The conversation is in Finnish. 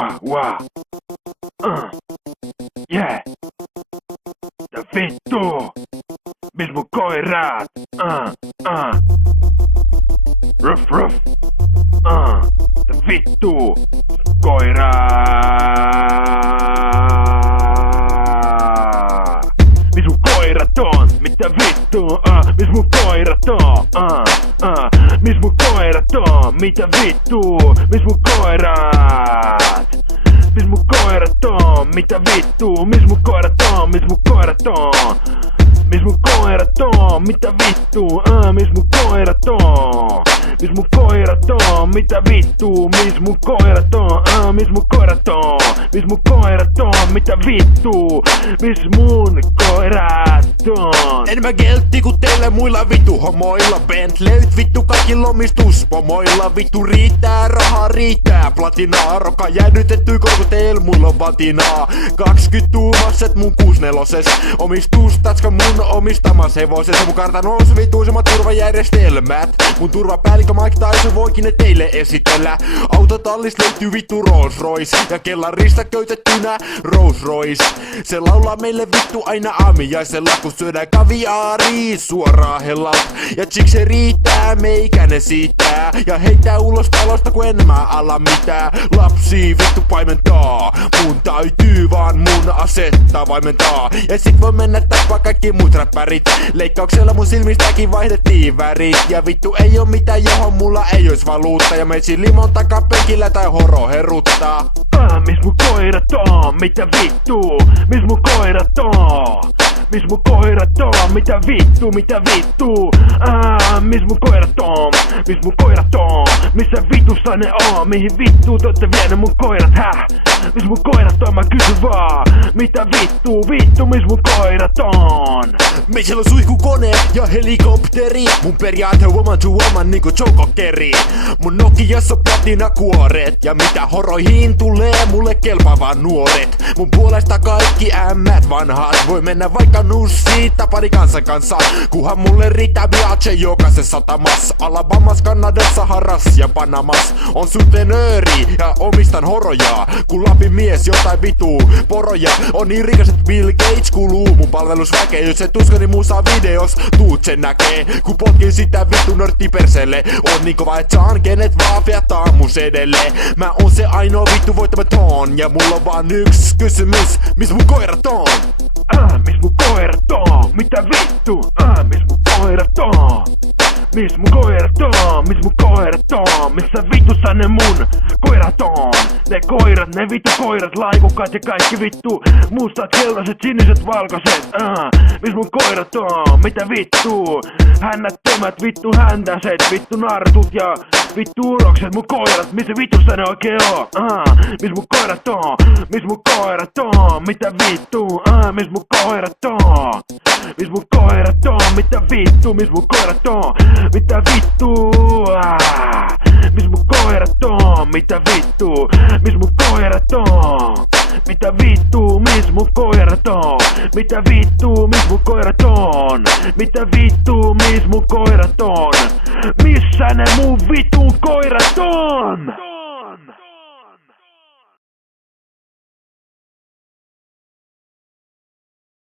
Wow. Yeah. Ja vittu. Mis mun koirat? Ruff. Ja vittu. Koirat. Mis mun koirat on? Mitä vittu? Mis mun koirat on? Mis mun koirat on? Mitä vittu? Mis mun koirat? Mis mun koirat on? Mitä vittu? Mis mun koirat on? Mis mun koirat on? Mis mun koirat on? Mitä vittu? Mis mun koirat on? Mis mun koirat on? Mitä vittu? Mis mun koirat on? Mis mun koirat on? Mis mun koirat on? Mitä vittu? Mis mun koirat on? Enemmän geltti ku teillä muilla vittu homoilla. Bentleyt vittu kaikilla omistuspomoilla. Vittu riittää, rahaa riittää, platinaa. Roka jäädytetty korko teillä muilla on vatinaa. 20 tuumaset mun 64. Omistustatska mun omistamas hevosessa. Mun kartanos vituisemmat turvajärjestelmät. Mun turvapäällikkö Mike Tyson voikin ne teille esitellä. Autotallis löytyy vittu Rolls Royce. Ja kellarista köytettynä Rolls Royce. Se laulaa meille vittu aina aamiaisella, kun syödään kaviaaria suoraan hellalta. Ja chicks se riittää, meikä ne siittää. Ja heittää ulos talosta, kun en mä ala mitään. Lapsi vittu paimentaa. Mun täytyy vaan mun asetta vaimentaa. Ja sit voi mennä tappaa kaikki muut räppärit. Leikkauksella mun silmistäkin vaihdettiin värit. Ja vittu ei oo mitään, johon mulla ei ois valuutta. Ja meitsi limon takapenkillä tai horo heruttaa. Mis mun koirat on? Mitä vittu? Mis mun koirat on? Mis mun koirat on? Mitä vittu? Mitä vittu? Mis mun koirat on? Mis mun koirat on? Missä vitussa ne on? Mihin vittu te ootte vienyt mun koirat, häh? Mis mun koirat on? Mä kysyn vaan. Mitä vittu? Vittu, mis mun koirat on? Meitsellä on suihkukone ja helikopteri. Mun periaate woman to woman niinku Jokeri. Mun Nokiassa on platinakuoret. Ja mitä horoihin tulee, mulle kelpaavan nuoret. Mun puolesta kaikki ämmät vanhat. Voi mennä vaikka nussiin tapani kanssa. Kuhan mulle riittää biatche jokaisessa satamassa. Alabamas, Kanadassa, Haras ja Panamas. On sutenööri ja omistan horojaa. Kun Lapin mies jotain vituu poroja. On niin rikas, et Bill Gates kuluu mun palvelusväkeen. Jos et usko, niin muussa videos tuut sen näkee. Kun potkin sitä vittu nörtti perselle. On niin kova, et saan kenet vaan fiataan mun sedelle. Mä oon se ainoa vittu voittamaton. Ja mulla on vaan yks kysymys. Mis mun koirat on? Mis mun koirat on? Mitä vittu? Mis mun koirat on? Mis mun koirat on? Mis mun koirat on? Missä vitussa ne mun koirat on? Ne koirat, ne vittu koirat, laikukat ja kaikki vittu mustat, keltaiset, siniset, valkoiset. Mis mun koirat on? Mitä vittu? Hännättömät vittu händäset, vittu nartut ja vittu urokset. Mun koirat, missä vitussa ne oikein on? Mis mun koirat on? Mis mun koirat on? Mitä vittu? Mis mun koirat on? Mis mun koirat on? Mitä vittu? Mis mun koirat on? Mitä vittu? Mis mun koirat on? Mitä vittu? Mis mun koirat on? Mitä vittu? Mis mun koirat on? Mitä vittu? Mis mun koirat on? Mitä vittu? Mis mun koirat on? Missä ne mun vitun koirat on?